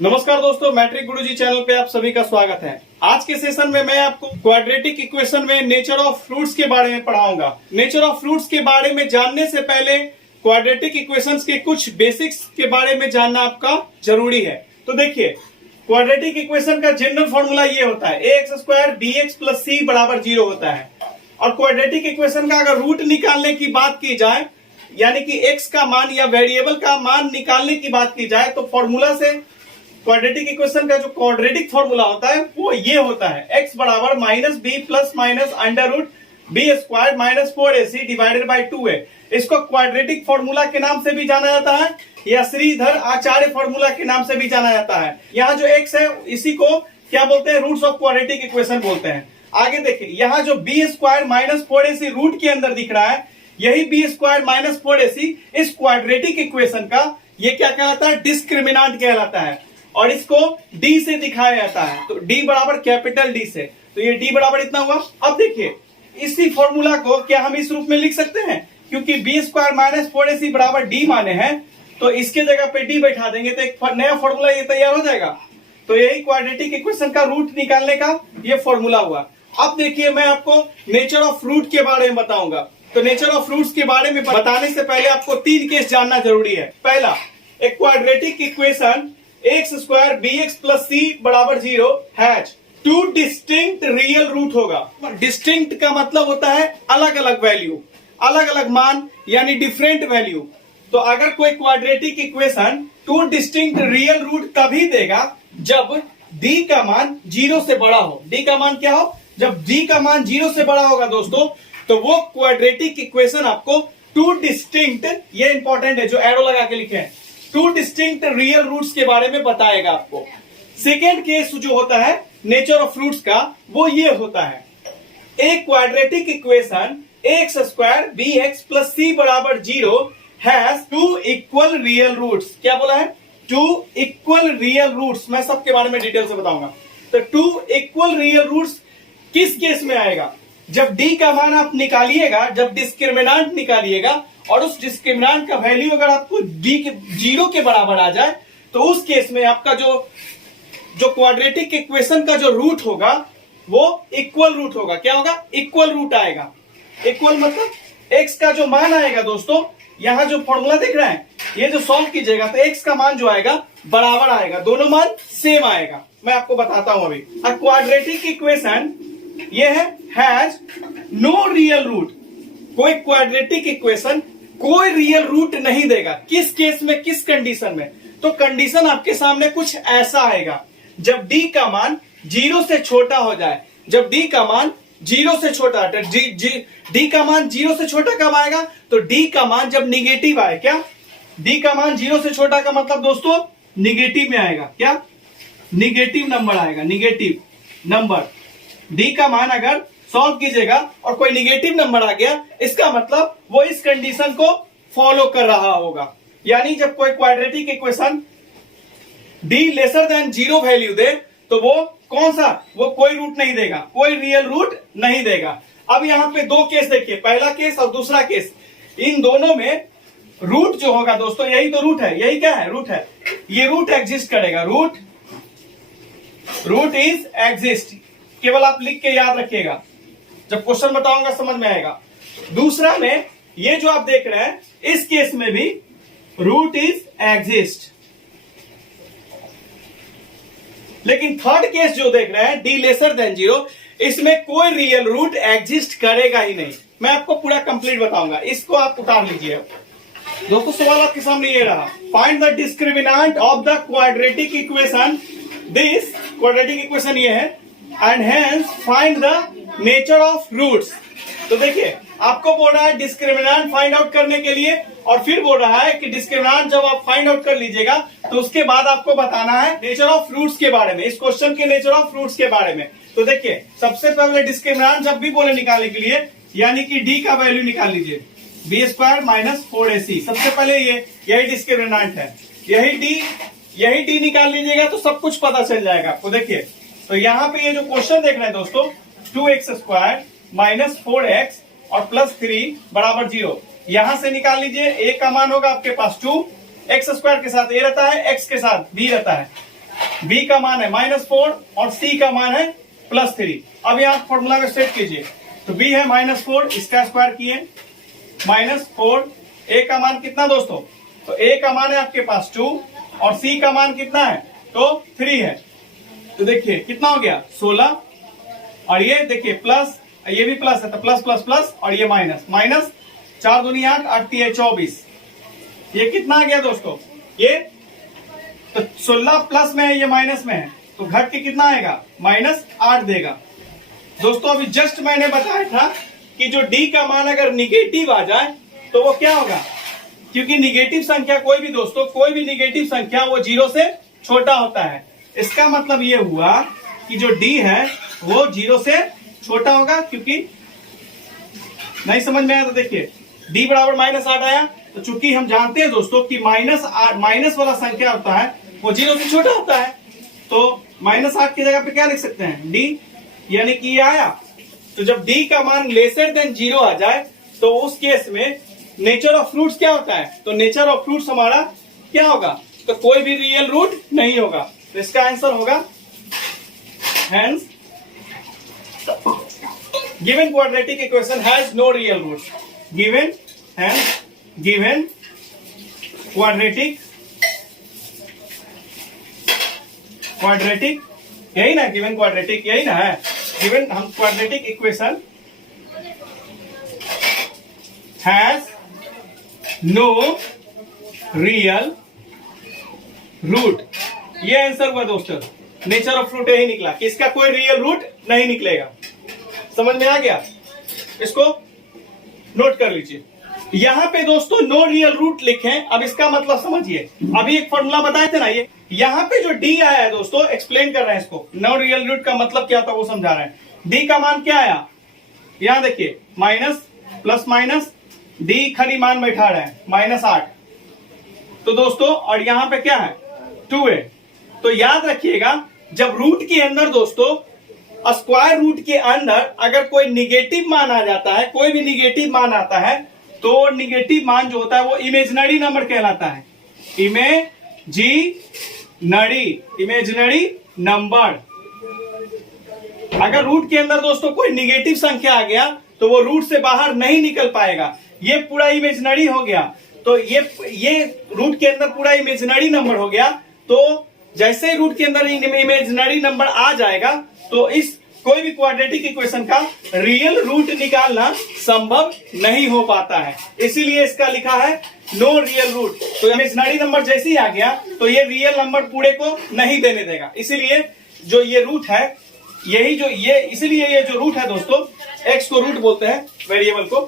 नमस्कार दोस्तों, मैट्रिक गुरुजी चैनल पे आप सभी का स्वागत है। आज के सेशन में मैं आपको क्वाड्रेटिक इक्वेशन में नेचर ऑफ फ्रूट्स के बारे में पढ़ाऊंगा। नेचर ऑफ फ्रूट्स के बारे में जानने से पहले क्वाड्रेटिक इक्वेशंस के कुछ बेसिक्स के बारे में जानना आपका जरूरी है। तो देखिए, क्वाड्रेटिक इक्वेशन का जनरल फॉर्मूला ये होता है ax² bx + c = 0 होता है। और क्वाड्रेटिक इक्वेशन का अगर रूट निकालने की बात की जाए, यानी कि x का मान या वेरिएबल का मान निकालने की बात की जाए, तो फॉर्मूला से क्वाड्रेटिक इक्वेशन का जो क्वाड्रेटिक फॉर्मूला होता है वो ये होता है x = -b ± (b² - 4ac) / 2a। इसको क्वाड्रेटिक फॉर्मूला के नाम से भी जाना जाता है या श्रीधर आचार्य फॉर्मूला के नाम से भी जाना जाता है। यहाँ जो x है इसी को क्या बोलते हैं? रूट्स ऑफ क्वाड्रेटिक इक्वेशन बोलते हैं। आगे देखिए, यहाँ जो b² - 4ac रूट के अंदर दिख रहा है, यही b² - 4ac इस क्वाड्रेटिक इक्वेशन का ये क्या कहलाता है? डिस्क्रिमिनांट कहलाता है। और इसको d से दिखाया जाता है, तो d बराबर कैपिटल D से, तो ये d बराबर इतना हुआ। अब देखिए, इसी फॉर्मूला को क्या हम इस रूप में लिख सकते हैं? क्योंकि b² - 4ac = d माने हैं, तो इसके जगह पे d बैठा देंगे तो एक नया फॉर्मूला ये तैयार हो जाएगा। तो यही क्वाड्रेटिक इक्वेशन का रूट निकालने का ये फॉर्मूला हुआ। अब देखिए, मैं आपको नेचर ऑफ फ्रूट के बारे में बताऊंगा। तो नेचर ऑफ फ्रूट्स के बारे में बताने से पहले आपको 3 केस जानना जरूरी है। पहला, एक quadratic equation ax² bx + c = 0 has 2 distinct real root होगा। डिस्टिंक्ट का मतलब होता है अलग अलग वैल्यू, अलग अलग मान, यानी डिफरेंट वैल्यू। तो अगर कोई quadratic equation 2 distinct real root तभी देगा जब d का मान 0 से बड़ा हो। d का मान क्या हो? जब d का मान 0 से बड़ा होगा दोस्तों, तो वो क्वाड्रेटिक इक्वेशन आपको 2 डिस्टिंक्ट, ये इंपॉर्टेंट है जो एरो लगा के लिखे हैं, 2 डिस्टिंक्ट रियल रूट्स के बारे में बताएगा आपको। सेकेंड केस जो होता है नेचर ऑफ फ्रूट्स का, वो ये होता है, एक quadratic equation ax² bx + c = 0 has 2 equal real roots. क्या बोला है? 2 इक्वल रियल रूट्स। मैं सबके बारे में डिटेल से बताऊंगा। तो 2 इक्वल रियल रूट्स किस केस में आएगा? जब d का मान आप निकालिएगा, जब डिस्क्रिमिनांट निकालिएगा और उस डिस्क्रिमिनांट का वैल्यू अगर आपको d के 0 के बराबर आ जाए, तो उस केस में आपका जो क्वाड्रेटिक इक्वेशन का जो रूट होगा वो इक्वल रूट होगा। क्या होगा? इक्वल रूट आएगा। इक्वल मतलब x का जो मान आएगा दोस्तों, यहां जो फॉर्मूला देख रहे हैं, ये जो सॉल्व कीजिएगा तो x का मान जो आएगा बराबर आएगा, दोनों मान सेम आएगा। मैं आपको बताता हूं अभी। क्वाड्रेटिक इक्वेशन ये है हैज नो रियल रूट। कोई क्वाड्रेटिक इक्वेशन कोई रियल रूट नहीं देगा। किस केस में, किस कंडीशन में? तो कंडीशन आपके सामने कुछ ऐसा आएगा, जब d का मान 0 से छोटा हो जाए। जब d का मान 0 से छोटा, d का मान 0 से छोटा कब आएगा? तो d का मान जब निगेटिव आए। क्या? d का मान 0 से छोटा का मतलब दोस्तों निगेटिव में आएगा। क्या? निगेटिव नंबर आएगा। निगेटिव नंबर d का मान अगर सॉल्व कीजिएगा और कोई निगेटिव नंबर आ गया, इसका मतलब वो इस कंडीशन को फॉलो कर रहा होगा। यानी जब कोई क्वाड्रेटिक इक्वेशन d < 0 वैल्यू दे, तो वो कौन सा? वो कोई रूट नहीं देगा, कोई रियल रूट नहीं देगा। अब यहाँ पे 2 केस देखिए, पहला केस और दूसरा केस। इन दोनों में रूट जो होगा दोस्तों, यही तो रूट है। यही क्या है? रूट है। ये रूट एग्जिस्ट करेगा। Root is exist. केवल आप लिख के याद रखिएगा, जब क्वेश्चन बताऊंगा समझ में आएगा। दूसरा में ये जो आप देख रहे हैं, इस केस में भी रूट इज एग्जिस्ट। लेकिन थर्ड केस जो देख रहे हैं, d < 0, इसमें कोई रियल रूट एग्जिस्ट करेगा ही नहीं। मैं आपको पूरा कंप्लीट बताऊंगा। इसको आप उतार लीजिए। दोस्तों सवाल आपके सामने ये रहा, find the discriminant of the quadratic equation. This quadratic equation ये है, and hence find the nature of roots. तो देखिए, आपको बोल रहा है डिस्क्रिमिनांट फाइंड आउट करने के लिए, और फिर बोल रहा है कि डिस्क्रिमिनांट जब आप फाइंड आउट कर लीजिएगा तो उसके बाद आपको बताना है नेचर ऑफ फ्रूट्स के बारे में, इस क्वेश्चन के नेचर ऑफ फ्रूट्स के बारे में। तो देखिए, सबसे पहले डिस्क्रिमिनांट जब भी बोले निकालने के लिए, यानी कि d का वैल्यू निकाल लीजिए, b² - 4ac। सबसे पहले यही डिस्क्रिमिनांट है। यही d निकाल लीजिएगा तो सब कुछ पता चल जाएगा आपको। देखिए, तो यहाँ पे ये जो क्वेश्चन देख रहे हैं दोस्तों, 2x² - 4x और +3 = 0, यहां से निकाल लीजिए। a का मान होगा आपके पास 2, x² के साथ a रहता है, x के साथ b रहता है। बी का मान है -4 और सी का मान है +3। अब यहाँ फॉर्मूला में सेट कीजिए, तो बी है -4, इसका स्क्वायर किए -4। ए का मान कितना दोस्तों, तो ए का मान है आपके पास 2 और सी का मान कितना है, तो 3 है। तो देखिए कितना हो गया 16, और ये देखिए प्लस, ये भी प्लस है तो प्लस प्लस प्लस, और ये माइनस 4 दूनी 8, 8 3 24। ये कितना आ गया दोस्तों, ये तो 16 प्लस में है, ये माइनस में है, तो घट के कितना आएगा -8 देगा। दोस्तों अभी जस्ट मैंने बताया था कि जो डी का मान अगर निगेटिव आ जाए तो वो क्या होगा, क्योंकि निगेटिव संख्या कोई भी दोस्तों, कोई भी निगेटिव संख्या वो 0 से छोटा होता है। इसका मतलब ये हुआ कि जो डी है वो 0 से छोटा होगा, क्योंकि नहीं समझ में आया तो देखिए डी बराबर -8 आया, तो चूंकि हम जानते हैं दोस्तों कि माइनस वाला संख्या होता है वो 0 से छोटा होता है, तो -8 की जगह पे क्या लिख सकते हैं, डी, यानी कि ये आया। तो जब डी का मान लेसर देन 0 आ जाए तो उस केस में नेचर ऑफ फ्रूट्स क्या होता है, तो नेचर ऑफ फ्रूट्स हमारा क्या होगा, तो कोई भी रियल रूट नहीं होगा। तो इसका आंसर होगा hence given quadratic equation has no real root. Given quadratic यही ना, गिवन क्वाड्रेटिक यही ना है, गिवन हम quadratic equation has no real root, ये आंसर हुआ दोस्तों। नेचर ऑफ फ्रूट यही निकला कि इसका कोई रियल रूट नहीं निकलेगा। समझ में आ गया, इसको नोट कर लीजिए। यहां पे दोस्तों नो रियल रूट लिखें, अब इसका मतलब समझिए। अभी एक फॉर्मूला बताए थे ना, ये यहां पे जो डी आया है दोस्तों, एक्सप्लेन कर रहे हैं इसको। नो रियल रूट का मतलब क्या था वो समझा रहे हैं। डी का मान क्या आया, यहां देखिए माइनस प्लस माइनस, डी खाली मान बैठा रहे हैं -8, तो दोस्तों और यहां पे क्या है 2 है। तो याद रखिएगा जब रूट के अंदर दोस्तों, स्क्वायर रूट के अंदर अगर कोई निगेटिव मान आ जाता है, कोई भी निगेटिव मान आता है, तो निगेटिव मान जो होता है वो इमेजिनरी नंबर कहलाता है। Imaginary number. अगर रूट के अंदर दोस्तों कोई निगेटिव संख्या आ गया तो वो रूट से बाहर नहीं निकल पाएगा, ये पूरा इमेजिनरी हो गया। तो ये रूट के अंदर पूरा इमेजिनरी नंबर हो गया। तो जैसे ही रूट के अंदर इमेजिनरी नंबर आ जाएगा तो इस कोई भी क्वाड्रेटिक इक्वेशन का रियल रूट निकालना संभव नहीं हो पाता है, इसीलिए इसका लिखा है नो रियल रूट। तो इमेजिनरी नंबर जैसे ही आ गया तो ये रियल नंबर पूरे को नहीं देने देगा, इसीलिए जो ये रूट है, इसीलिए ये जो रूट है दोस्तों, एक्स को रूट बोलते हैं वेरिएबल को,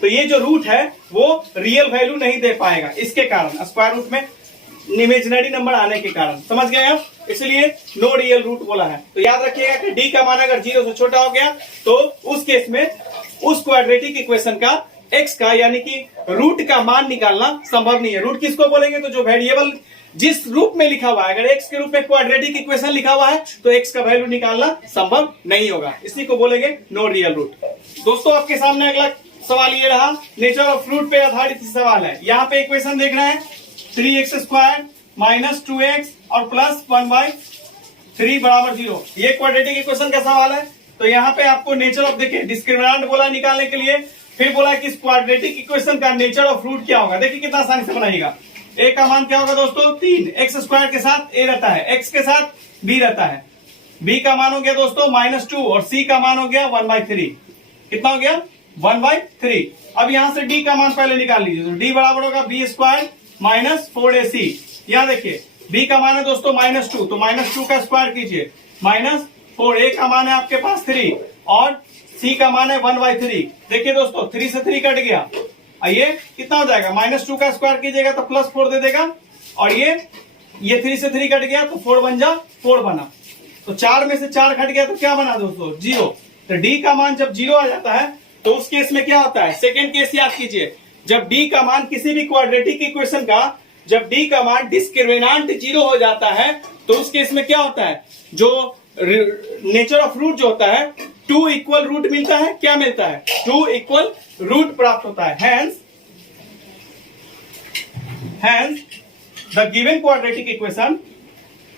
तो ये जो रूट है वो रियल वैल्यू नहीं दे पाएगा, इसके कारण स्क्वायर रूट में इमेजिनरी नंबर आने के कारण। समझ गए आप, इसलिए नो रियल रूट बोला है। तो याद रखिएगा कि डी का मान अगर 0 से छोटा हो गया तो उस केस में उस क्वाड्रेटिक इक्वेशन का एक्स का यानी कि रूट का मान निकालना संभव नहीं है। रूट किसको बोलेंगे, तो जो वेरिएबल जिस रूप में लिखा हुआ है, अगर एक्स के रूप में क्वाड्रेटिक इक्वेशन लिखा हुआ है तो एक्स का वैल्यू निकालना संभव नहीं होगा, इसी को बोलेंगे नो रियल रूट। दोस्तों आपके सामने अगला सवाल ये रहा, नेचर ऑफ फ्रूट पे आधारित सवाल है। यहाँ पे इक्वेशन देख रहे हैं 3x² - 2x और +1/3 = 0। ये क्वाड्रेटिक इक्वेशन का सवाल है। तो यहाँ पे आपको नेचर ऑफ, देखिए डिस्क्रिमिनेंट बोला निकालने के लिए, फिर बोला कि इस क्वाड्रेटिक इक्वेशन का नेचर ऑफ फ्रूट क्या होगा। देखिए कितना आसानी से बनाइएगा। ए का मान क्या होगा दोस्तों 3, x² के साथ a रहता है, x के साथ b रहता है, b का मान हो गया दोस्तों -2 और c का मान हो गया 1/3। कितना हो गया 1/3। अब यहाँ से d का मान पहले निकाल लीजिए, तो d बराबर होगा b² - 4ac। यहाँ देखिए b का मान है दोस्तों -2, तो -2 का स्क्वायर कीजिए, -4, a का मान है आपके पास 3 और c का मान है 1/3। देखिए दोस्तों 3 से 3 कट गया, ये कितना हो जाएगा, -2 का स्क्वायर कीजिएगा तो +4 दे देगा, और ये 3 से 3 कट गया तो 4 बन जा 4 बना, तो 4 में से 4 कट गया तो क्या बना दोस्तों 0। तो d का मान जब 0 आ जाता है तो उस केस में क्या होता है, सेकेंड केस याद कीजिए, जब d का मान किसी भी क्वाड्रेटिक इक्वेशन का, जब d का मान डिस्क्रिमिनेंट 0 हो जाता है तो उस केस में क्या होता है, जो नेचर ऑफ रूट जो होता है 2 इक्वल रूट मिलता है। क्या मिलता है, 2 इक्वल रूट प्राप्त होता है। Hence the given quadratic equation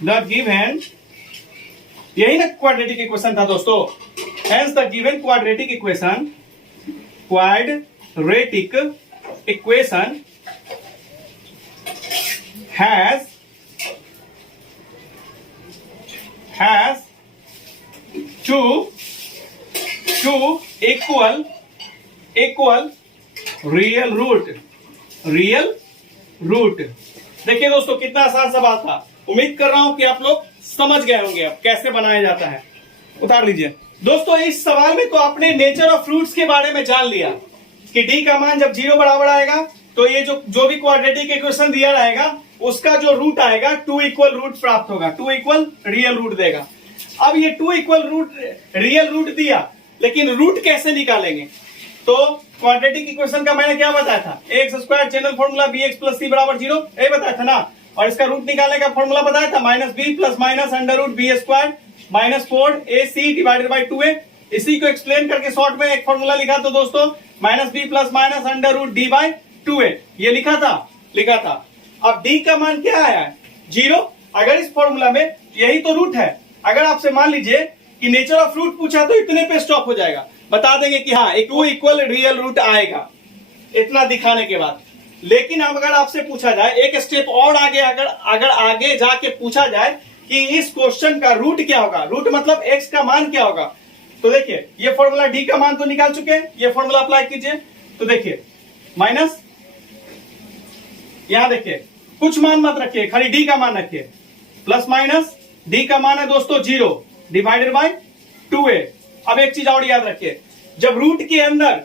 the given, यही ना क्वाड्रेटिक इक्वेशन था दोस्तों, hence the given quadratic equation has two equal real root। देखिए दोस्तों कितना आसान सवाल था। उम्मीद कर रहा हूं कि आप लोग समझ गए होंगे अब कैसे बनाया जाता है। उतार लीजिए दोस्तों। इस सवाल में तो आपने नेचर ऑफ फ्रूट्स के बारे में जान लिया कि डी का मान जब 0 बराबर आएगा तो ये जो भी क्वाड्रेटिक इक्वेशन दिया रहेगा उसका जो रूट आएगा 2 इक्वल रूट प्राप्त होगा, 2 इक्वल रियल रूट देगा। अब ये 2 इक्वल रूट रियल रूट दिया, लेकिन रूट कैसे निकालेंगे? तो क्वाड्रेटिक इक्वेशन का मैंने क्या बताया था, x square general formula b x plus c बराबर 0, ये बताया था ना। और इसका रूट निकालने का फॉर्मूला बताया था minus b plus minus under root b square minus 4ac divided by 2a। इसी को एक्सप्लेन करके शॉर्ट में एक फॉर्मूला लिखा था दोस्तों, minus b plus minus under root d by 2a, ये लिखा था। अब डी का मान क्या आया है, 0। अगर इस फॉर्मूला में यही तो रूट है, अगर आपसे मान लीजिए कि नेचर ऑफ रूट पूछा तो इतने पे स्टॉप हो जाएगा, बता देंगे कि हाँ एक 2 इक्वल रियल रूट आएगा, इतना दिखाने के बाद। लेकिन अब अगर आपसे पूछा जाए एक स्टेप और आगे, अगर आगे जाके पूछा जाए कि इस क्वेश्चन का रूट क्या होगा, रूट मतलब एक्स का मान क्या होगा, तो देखिए ये फॉर्मूला डी का मान तो निकाल चुके हैं, ये फॉर्मूला अप्लाई कीजिए तो देखिए माइनस, यहां देखिए कुछ मान मत रखिए, खाली डी का मान रखिए, प्लस माइनस डी का मान है दोस्तों 0 डिवाइडेड बाय 2a। अब एक चीज और याद रखिए, जब रूट के अंदर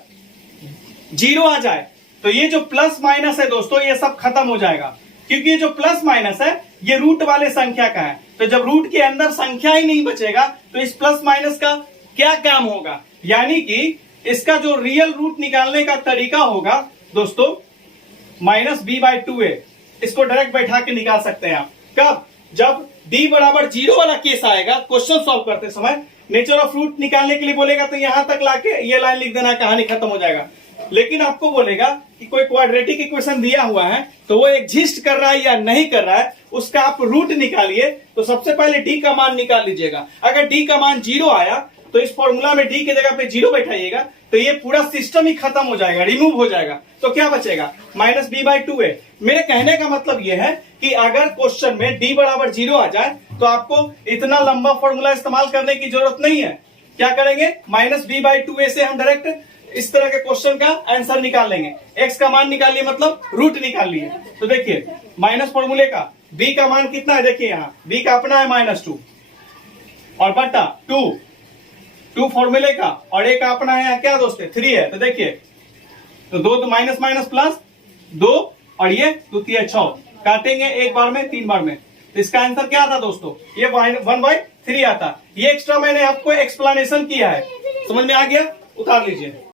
0 आ जाए तो ये जो प्लस माइनस है दोस्तों ये सब खत्म हो जाएगा, क्योंकि ये जो प्लस माइनस है ये रूट वाले संख्या का है। तो जब रूट के अंदर संख्या ही नहीं बचेगा तो इस प्लस माइनस का क्या काम होगा, यानी कि इसका जो रियल रूट निकालने का तरीका होगा दोस्तों माइनस बी बाई 2a, इसको डायरेक्ट बैठा के निकाल सकते हैं आप। कब, जब d बराबर 0 वाला केस आएगा क्वेश्चन सॉल्व करते समय, नेचर ऑफ रूट निकालने के लिए बोलेगा तो यहां तक लाके ये लाइन लिख देना, कहानी खत्म हो जाएगा। लेकिन आपको बोलेगा कि कोई क्वाड्रेटिक इक्वेशन दिया हुआ है तो वो एग्जिस्ट कर रहा है या नहीं कर रहा है, उसका आप रूट निकालिए। तो सबसे पहले d का मान निकाल लीजिएगा। अगर d का मान 0 आया तो इस फॉर्मूला में d की जगह पे 0 बैठाइएगा तो ये पूरा सिस्टम ही खत्म हो जाएगा, रिमूव हो जाएगा। तो क्या बचेगा, माइनस बी बाई 2a। मेरे कहने का मतलब ये है कि अगर क्वेश्चन में d बराबर 0 आ जाए तो आपको इतना लंबा फॉर्मूला इस्तेमाल करने की जरूरत नहीं है। क्या करेंगे, माइनस बी बाई 2a से हम डायरेक्ट इस तरह के क्वेश्चन का आंसर निकाल लेंगे। x का मान निकाल लिए मतलब रूट निकाल लिए। तो देखिए माइनस फॉर्मूले का b का मान कितना है, देखिए यहाँ b का अपना है -2 और बटा 2 फॉर्मूले का, और a का अपना है क्या दोस्तों 3 है। तो देखिए तो 2 तो माइनस माइनस प्लस 2 और ये 2 3 6 काटेंगे एक बार में 3 बार में, तो इसका आंसर क्या आता दोस्तों, ये 1/3 आता। ये एक्स्ट्रा मैंने आपको एक्सप्लेनेशन किया है, समझ में आ गया, उतार लीजिए।